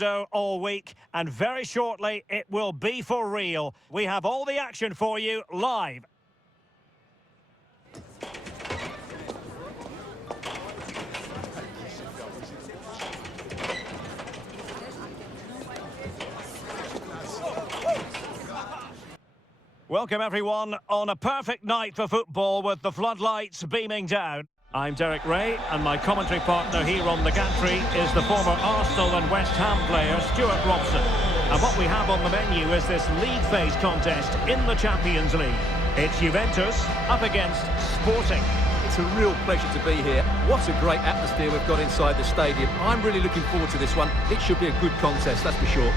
All week, and very shortly it will be for real. We have all the action for you live. Welcome everyone on a perfect night for football with the floodlights beaming down. I'm Derek Ray, and my commentary partner here on the gantry is the former Arsenal and West Ham player Stuart Robson. And what we have on the menu is this league phase contest in the Champions League. It's Juventus up against Sporting. It's a real pleasure to be here. What a great atmosphere we've got inside the stadium. I'm really looking forward to this one. It should be a good contest, that's for sure.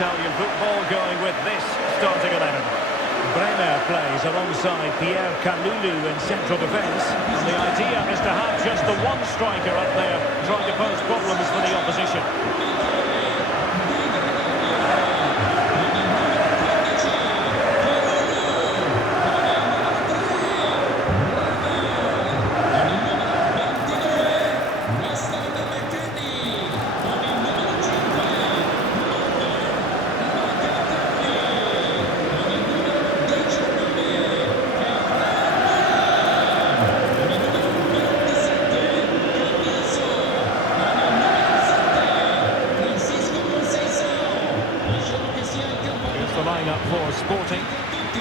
Italian football going with this starting 11. Bremer plays alongside Pierre Kalulu in central defence, and the idea is to have just the one striker up there trying to pose problems for the opposition. For Sporting.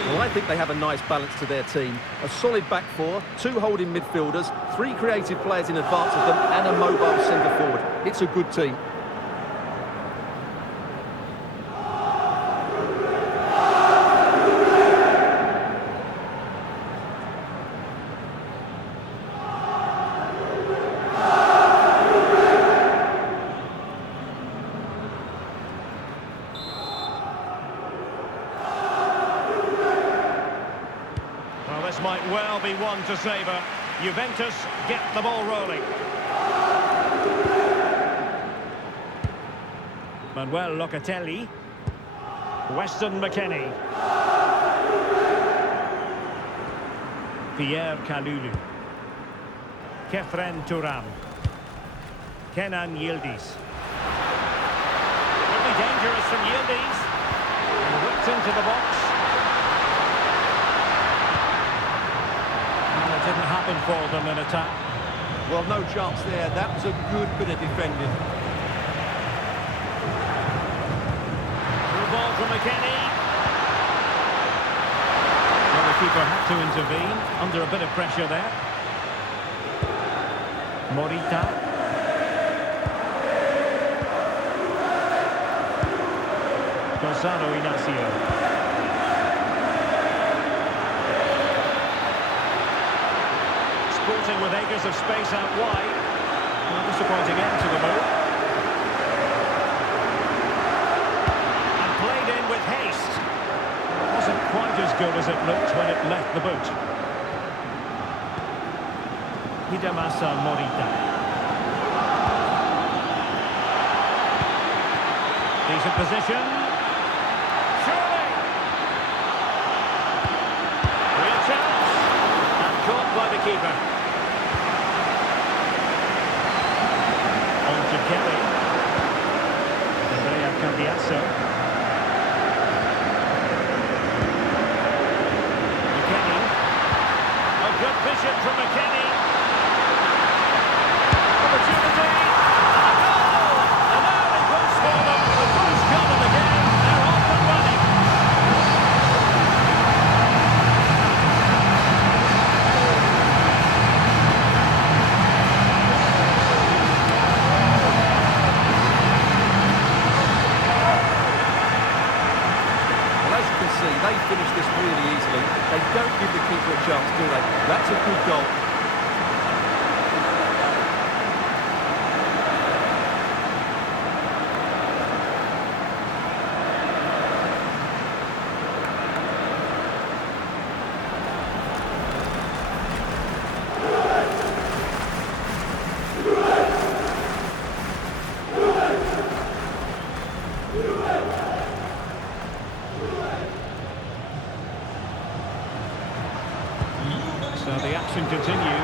Well, I think they have a nice balance to their team. A solid back four, two holding midfielders, three creative players in advance of them, and a mobile centre forward. It's a good team. This might well be one to savour. Juventus get the ball rolling. Manuel Locatelli. Weston McKennie. Pierre Kalulu. Kefren Turam. Kenan Yildiz. Could be dangerous from Yildiz. Whipped into the box. Didn't happen for them in attack. Well, no chance there. That was a good bit of defending. Through ball from McKennie. Well, the keeper had to intervene under a bit of pressure there. Morita. Gonzalo Inacio. Sporting with acres of space out wide. Well, disappointing end to the move. And played in with haste. It wasn't quite as good as it looked when it left the boot. Hidemasa Morita. Decent position. Surely! Real chance. And caught by the keeper. Kelly. Andrea Cambiasso. McKennie. A good vision from McKennie. Opportunity. And a goal! An early boost for them. The boost coming again. They're off and running.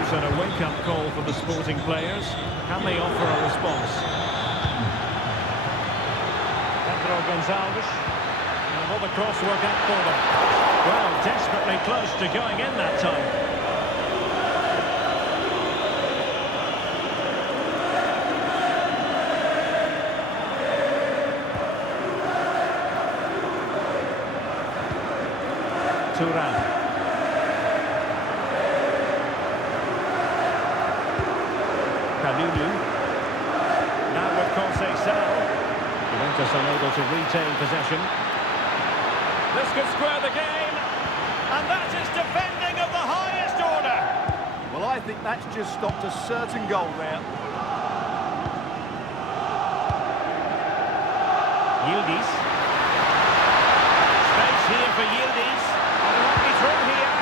moves and a wake-up call for the Sporting players. Can they offer a response? Pedro Gonzalez. And will the cross work out for them? Well, desperately close to going in that time. Turan. Kalulu. Now with Conceição. Juventus unable to retain possession. This could square the game. And that is defending of the highest order. Well, I think that's just stopped a certain goal there. Yildiz. Space here for Yildiz. And it might be through here.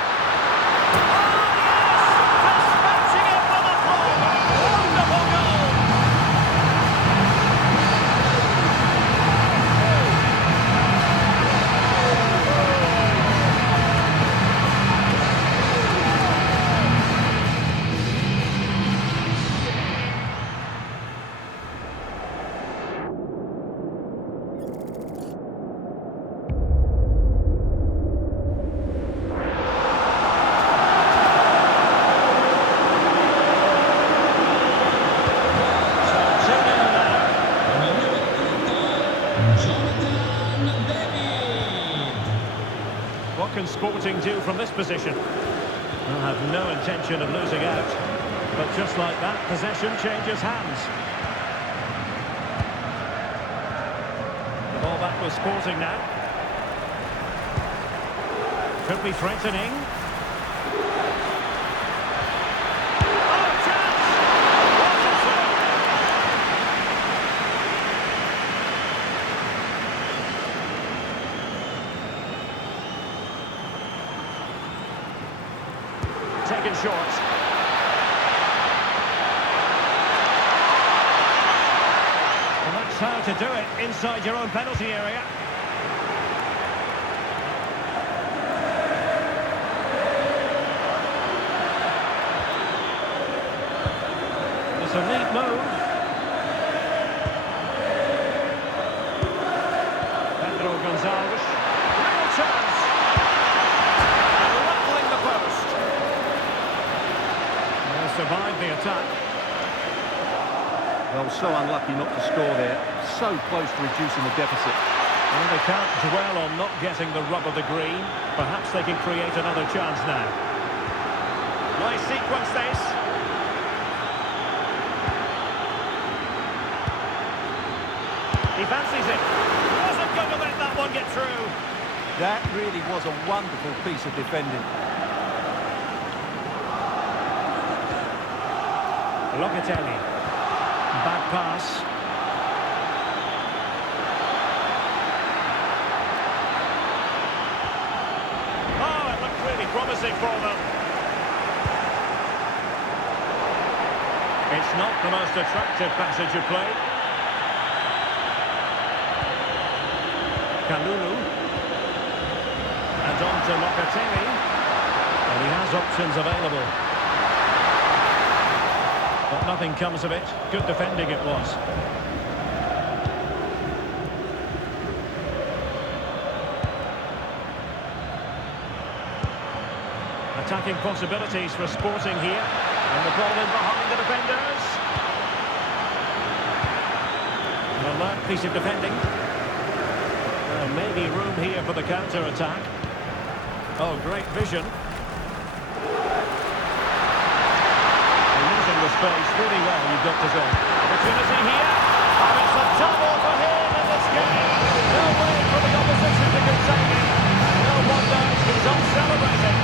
Oh, yes! Dispatching it from the floor. Wonderful goal. What can Sporting do from this position? They'll have no intention of losing out. But just like that, possession changes hands. The ball back with Sporting now. Could be threatening. Oh, chance! What a save! Taken short. And that's how to do it inside your own penalty area. It's a neat move. Pedro Gonzalez. Real chance. And rattling the post. Survived the attack. Well, so unlucky not to score there. So close to reducing the deficit. And they can't dwell on not getting the rub of the green. Perhaps they can create another chance now. Nice sequence this. He fancies it. Wasn't going to let that one get through. That really was a wonderful piece of defending. Locatelli. Back pass. Oh, it looked really promising for them. It's not the most attractive passage of play. Kalulu. And on to Locatelli. And he has options available. But nothing comes of it. Good defending it was. Attacking possibilities for Sporting here. And the ball in behind the defenders. An alert piece of defending. Maybe room here for the counter-attack. Oh, great vision. The space really well, you've got to say. Opportunity here, and it's a double for him in this game. No way for the opposition to contain him. No wonder he's on celebrating.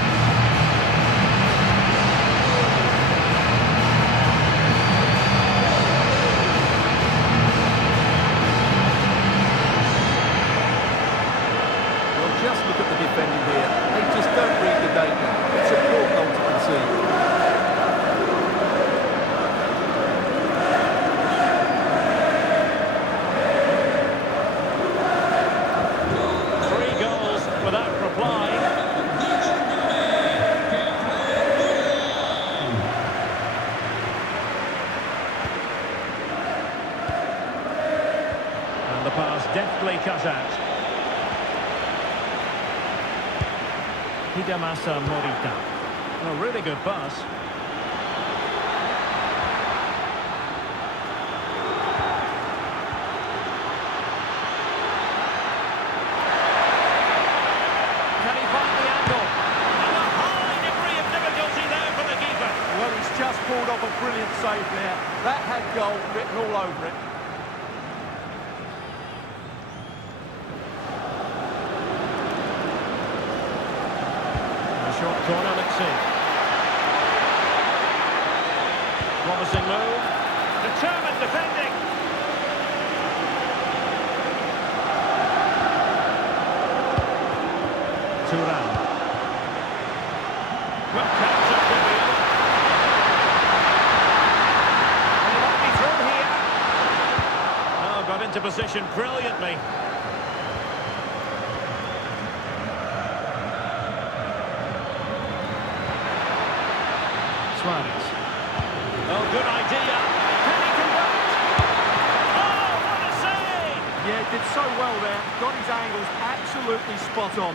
Well, just look at the defending here. They just don't read the data. It's a poor goal to concede. deftly cut out. Hidemasa Morita. A really good pass. Can he find the angle? And a high degree of difficulty there for the keeper. Well, he's just pulled off a brilliant save there. That had goal written all over it. Short corner, let's see. Promising move. Determined defending. Turan. Good counter, Talia. And he might be through here. Oh, got into position brilliantly. Suarez. Oh, good idea. Can he convert? Oh, what a save! Yeah, did so well there. Got his angles absolutely spot on.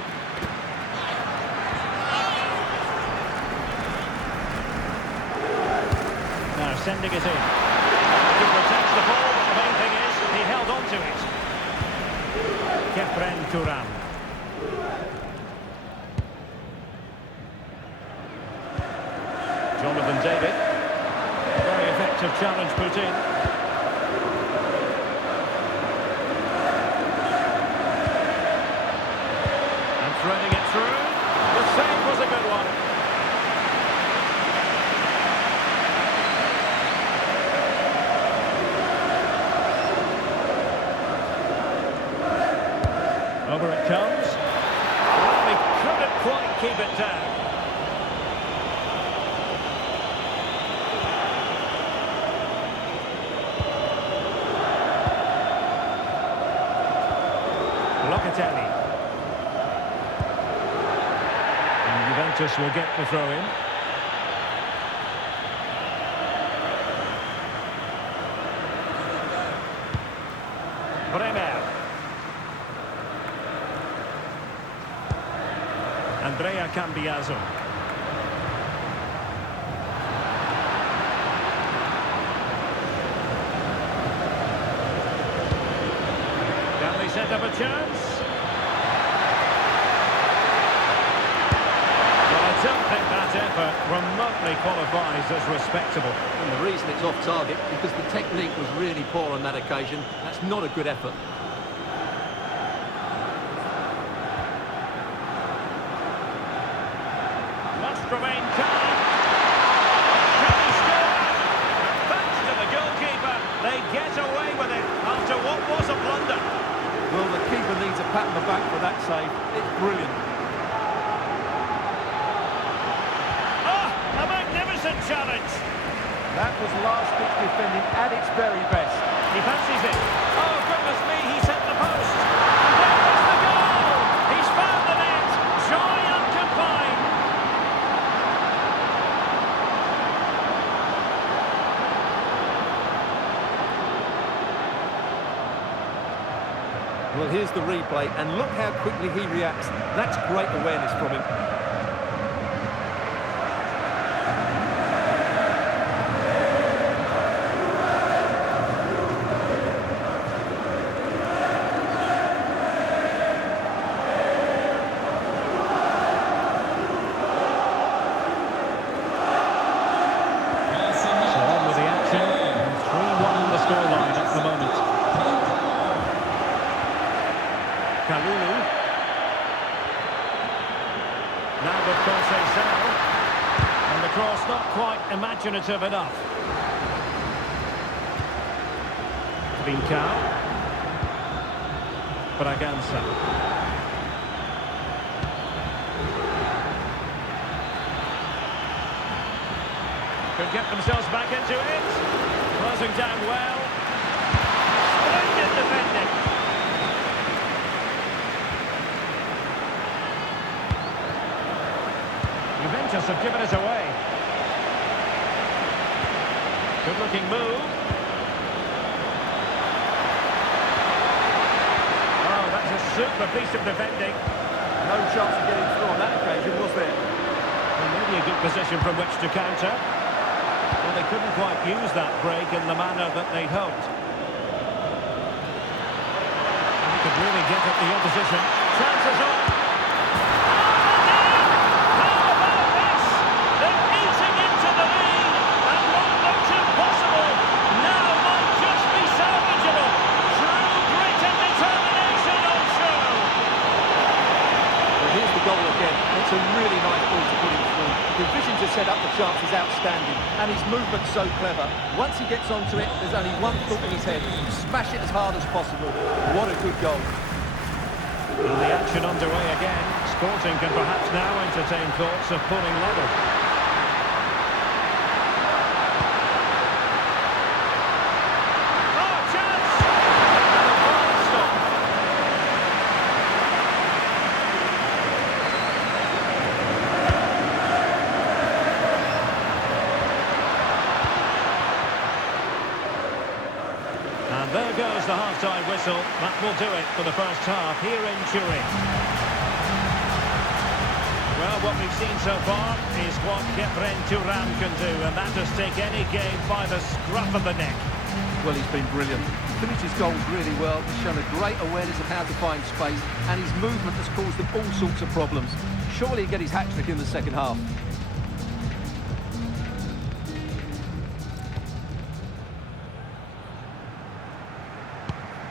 Now sending it in. He protects the ball, but the main thing is he held on to it. Kefren Turan. Jonathan David. Very effective challenge put in. And threading it through. The save was a good one. Over it comes. Well, he couldn't quite keep it down. Talia. And Juventus will get the throw in. Bremer. Andrea Cambiaso. Can they set up a chance? I don't think that effort remotely qualifies as respectable. And the reason it's off target, because the technique was really poor on that occasion. That's not a good effort. Must remain calm. Can he score? Thanks to the goalkeeper, they get away with it after what was a blunder. Well, the keeper needs a pat on the back for that save. It's brilliant. Challenge. That was last-ditch defending at its very best. He fancies it. Oh, goodness me, he set the post. And there is the goal. He's found the net. Joy unconfined. Well, here's the replay, and look how quickly he reacts. That's great awareness from him. Cross not quite imaginative enough. Trincao. Braganza. Could get themselves back into it. Closing down well. Splendid defending. Juventus have given it away. Good looking move. super piece of defending. No chance of getting through on that occasion, was there? Well, maybe a good position from which to counter. Well, they couldn't quite use that break in the manner that they'd hoped. And he could really get at the opposition. Chances on. How about this? They're eating into the lead, and what looked impossible now might just be salvageable. True grit and determination on show. Well, here's the goal again. It's a really nice ball to put him through. The vision to set up the chance is outstanding, and his movement's so clever. Once he gets onto it, there's only one thought in his head: smash it as hard as possible. What a good goal. And the action underway again. Sporting can perhaps now entertain thoughts of pulling level. Oh, chance! And a fine stop. And there goes the half-time whistle. That will do it for the first half here in Turin. Well, what we've seen so far is what Kefren Turan can do, and that is take any game by the scruff of the neck. Well, he's been brilliant. He finished his goals really well. He's shown a great awareness of how to find space, and his movement has caused them all sorts of problems. Surely he'll get his hat-trick in the second half.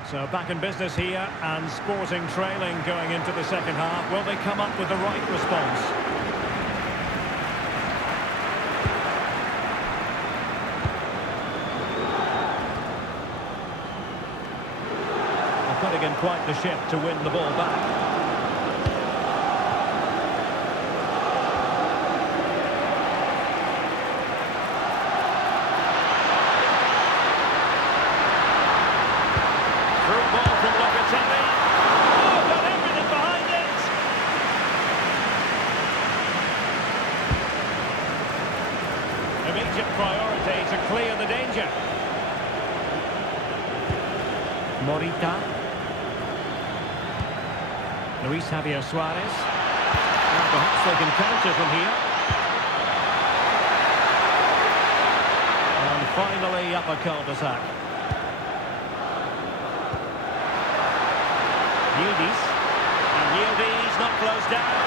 So back in business here, and Sporting trailing going into the second half. Will they come up with the right response? They're putting in quite the shift to win the ball back. Immediate priority to clear the danger. Morita. Luis Javier Suarez. Well, perhaps they can counter from here. And finally up a cul-de-sac. Yildiz. And Yildiz not closed down.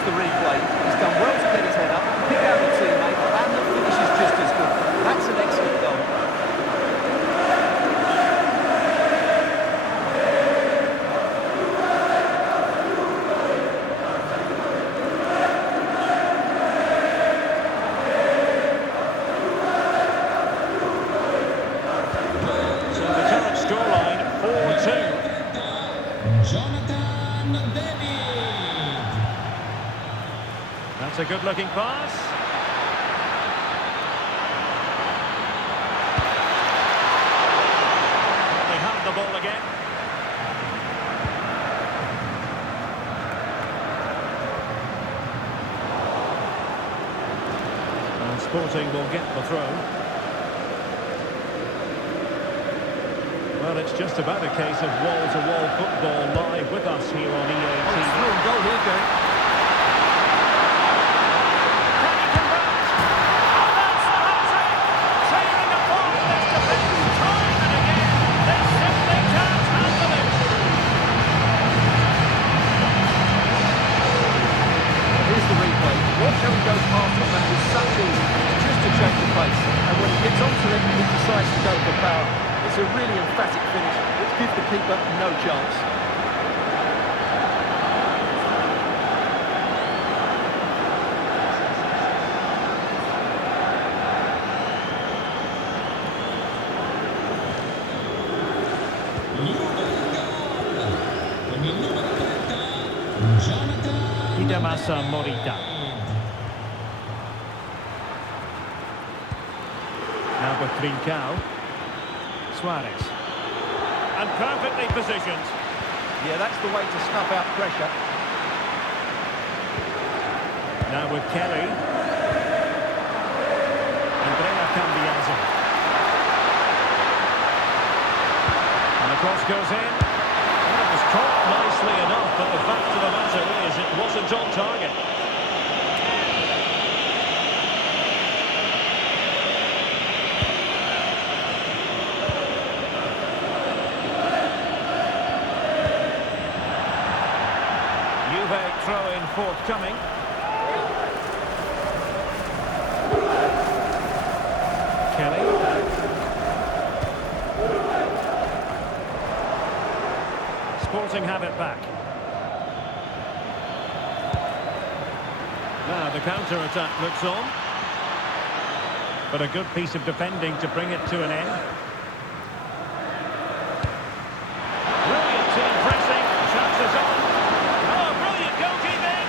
The replay. He's done well to get his head up, pick out the teammate, and the finish is just as good. That's an excellent goal. So the current scoreline 4-2. That's a good-looking pass. They have the ball again. And Sporting will get the throw. Well, it's just about a case of wall-to-wall football live with us here on EA TV. Oh, it's through and goal here, Derek. Watch how he goes past the man with such ease. It's just to change the pace. And when he gets onto it, he decides to go for power. It's a really emphatic finish, which gives the keeper no chance. Hidemasa Morita. Trincao. Suarez. And perfectly positioned. Yeah, that's the way to snuff out pressure. Now with Kelly. Andrea Cambiaso. And the cross goes in. Well, it was caught nicely enough, but the fact of the matter is it wasn't on target. Juve throw-in forthcoming. Kelly. Sporting have it back. Now the counter-attack looks on. But a good piece of defending to bring it to an end. Brilliant team pressing. Chances on. Oh, brilliant goalkeeping.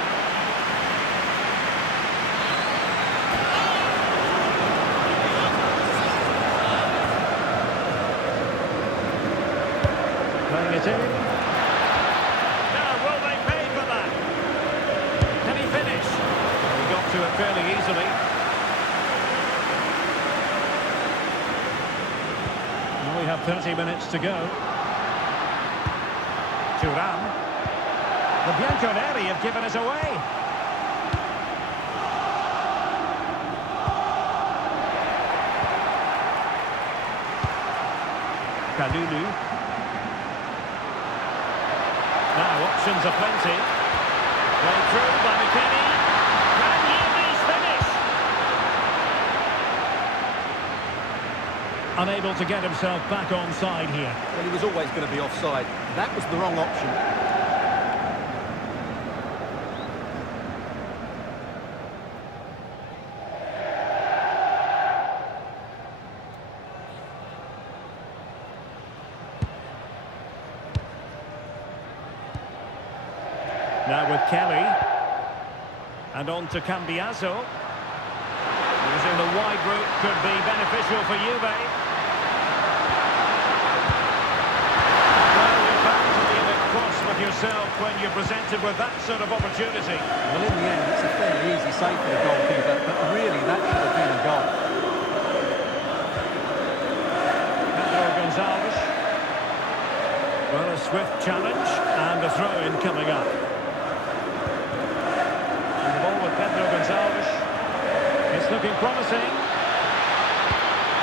Playing it in. Now, will they pay for that? Can he finish? He got to it fairly easily. And we have 30 minutes to go. Thuram. The Bianconeri have given us away. Kalulu. Now options are plenty. Played through by McKennie. Can Yildiz finish? Unable to get himself back onside here. Well, he was always going to be offside. That was the wrong option. Now with Kelly. And on to Cambiaso. Using the wide route could be beneficial for Juve. Well, you're bound to be a bit cross with yourself when you're presented with that sort of opportunity. Well, in the end, it's a fairly easy save for the goalkeeper, but really, that should have been a goal. Pedro Gonzalez. Well, a swift challenge, and a throw-in coming up. Pedro Gonzalez. It's looking promising.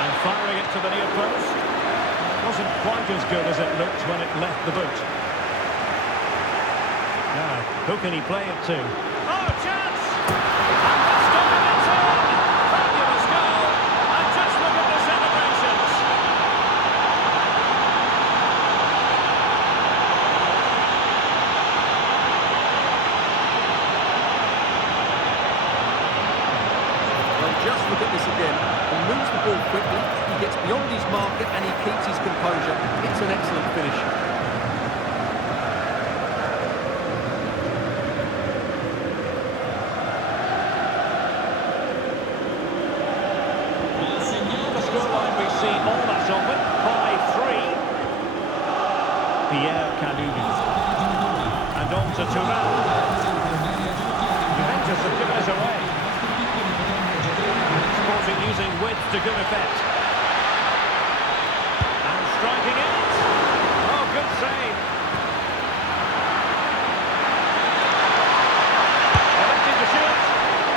And firing it to the near post. It wasn't quite as good as it looked when it left the boot. Now, who can he play it to? Oh, chance! And the stop it's in! Fabulous goal! And just look at the celebrations! Just look at this again. He moves the ball quickly, he gets beyond his marker and he keeps his composure. It's an excellent finish. The scoreline we see all that often, 5-3. Pierre Kalulu. And on to Thuram. Juventus have given us away. Sporting using width to good effect. And striking it. Oh, good save. Electing to shoot.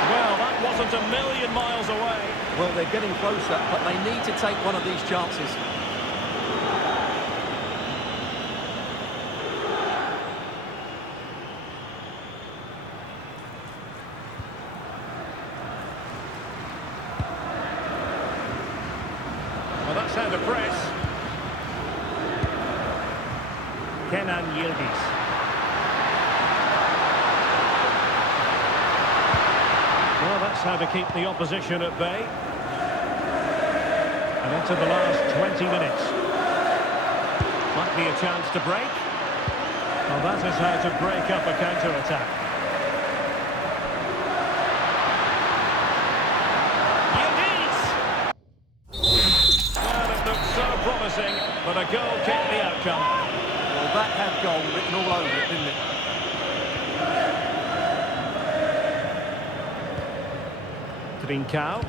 Well, that wasn't a million miles away. Well, they're getting closer, but they need to take one of these chances. Well, that's how to press. Kenan Yildiz. Well, that's how to keep the opposition at bay. And into the last 20 minutes. Might be a chance to break. Well, that is how to break up a counter-attack. goal written all over it, didn't it? Trincao.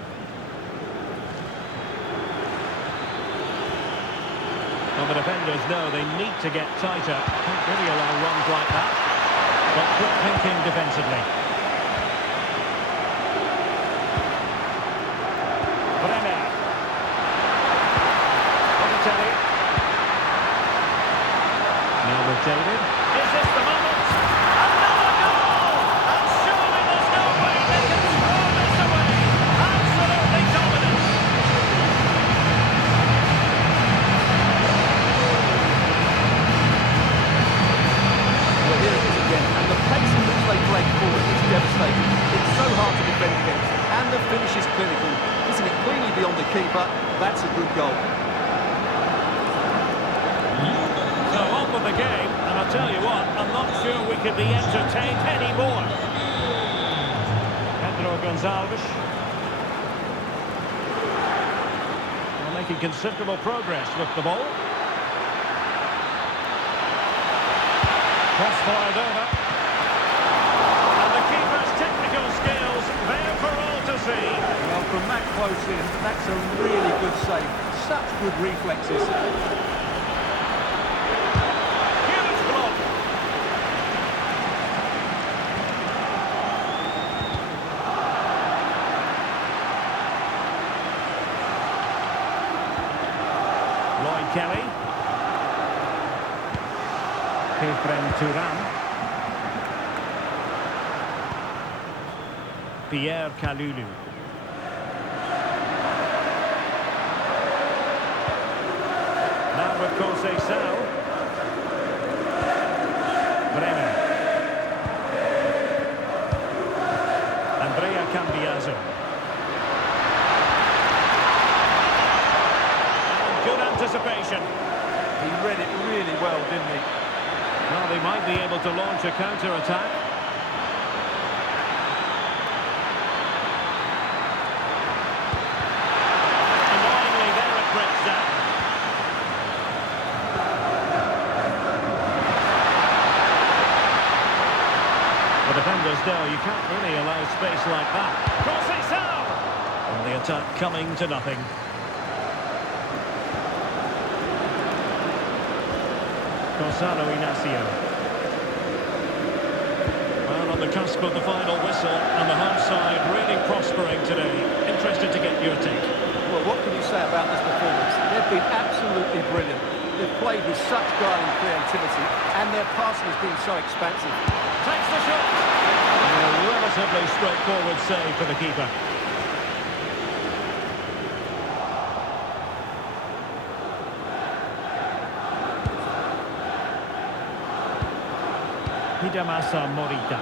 Well, the defenders know they need to get tighter. Can't really allow runs like that. But quick thinking defensively. Bremer. Talia. Now with David. Is this the moment? Another goal! And surely there's no way they can throw this away. Absolutely dominant. Well, here it is again, and the pace in which they play forward is devastating. It's so hard to defend against, and the finish is clinical. Isn't it cleanly beyond the keeper? That's a good goal. So on with the game, and I'll tell you what, I'm not sure we could be entertained anymore. Pedro Gonçalves. Well, making considerable progress with the ball. Cross fired over. And the keeper's technical skills there for all to see. Well, from that close in, that's a really good save. Such good reflexes. Huge block. Lloyd Kelly. Turan. Pierre Kalulu. Now with Conceição. Bremer. Andrea Cambiaso. And good anticipation. He read it really well, didn't he? Well, they might be able to launch a counter-attack. Annoyingly, there it breaks down. The defenders know you can't really allow space like that. Conceição! And the attack coming to nothing. Gonzalo Inacio. Well, on the cusp of the final whistle, and the home side really prospering today. Interested to get your take. Well, what can you say about this performance? They've been absolutely brilliant. They've played with such guile and creativity, and their passing has been so expansive. Takes the shot! And a relatively straightforward save for the keeper. Hidemasa Morita.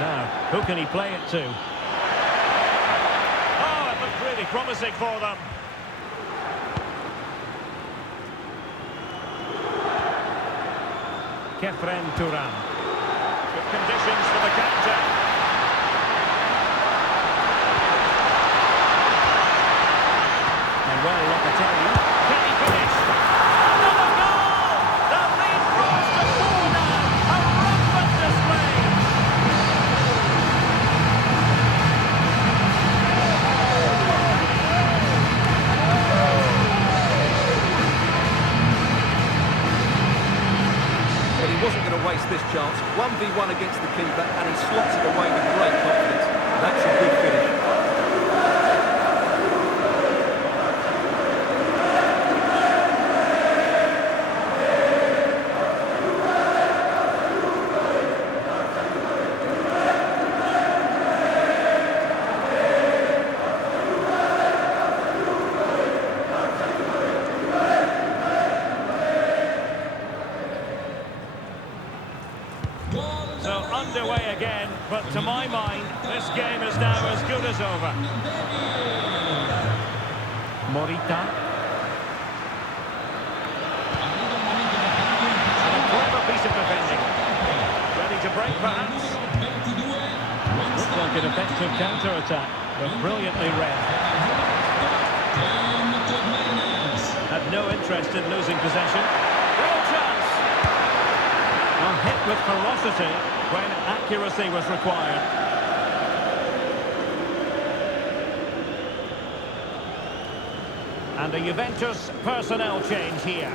Now, who can he play it to? Oh, it looked really promising for them. Kefren Turan. Good conditions for the counter. And well, Locatelli. Can he finish? Another goal! The lead grows to 4 now. A rampant display. Well, he wasn't going to waste this chance. 1v1 against the keeper, and he slots it away with great confidence. That's a good finish. So underway again, but to my mind, this game is now as good as over. Morita. And a clever piece of defending. Ready to break, perhaps? Looks like an effective counter-attack, but brilliantly read. Had no interest in losing possession. Real chance. with ferocity when accuracy was required. And a Juventus personnel change here.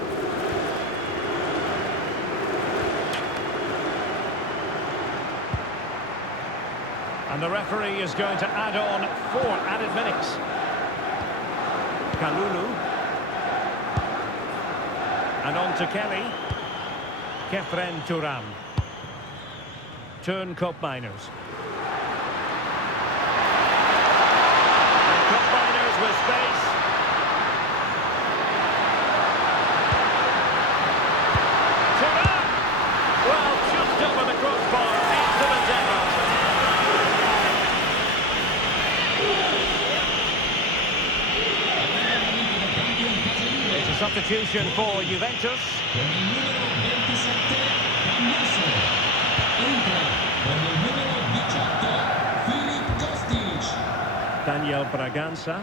And the referee is going to add on 4 added minutes. Kalulu. And on to Kelly. Kefren Turam. Turn Cup Miners. And Cup Miners with space. Turam! Well, just over the crossbar. Excellent effort. It's a substitution for Juventus. Daniel Braganza.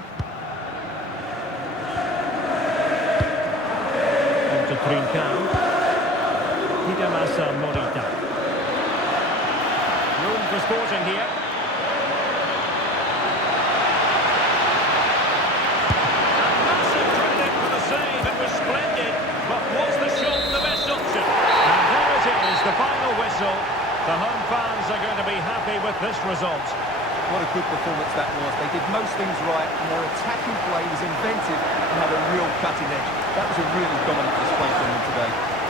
On to Trincao. Hidemasa Morita. Room for Sporting here. And massive credit for the save. It was splendid. But was the shot the best option? And there it is, the final whistle. The home fans are going to be happy with this result. What a good performance that was. They did most things right, and their attacking play was inventive and had a real cutting edge. That was a really dominant display from them today.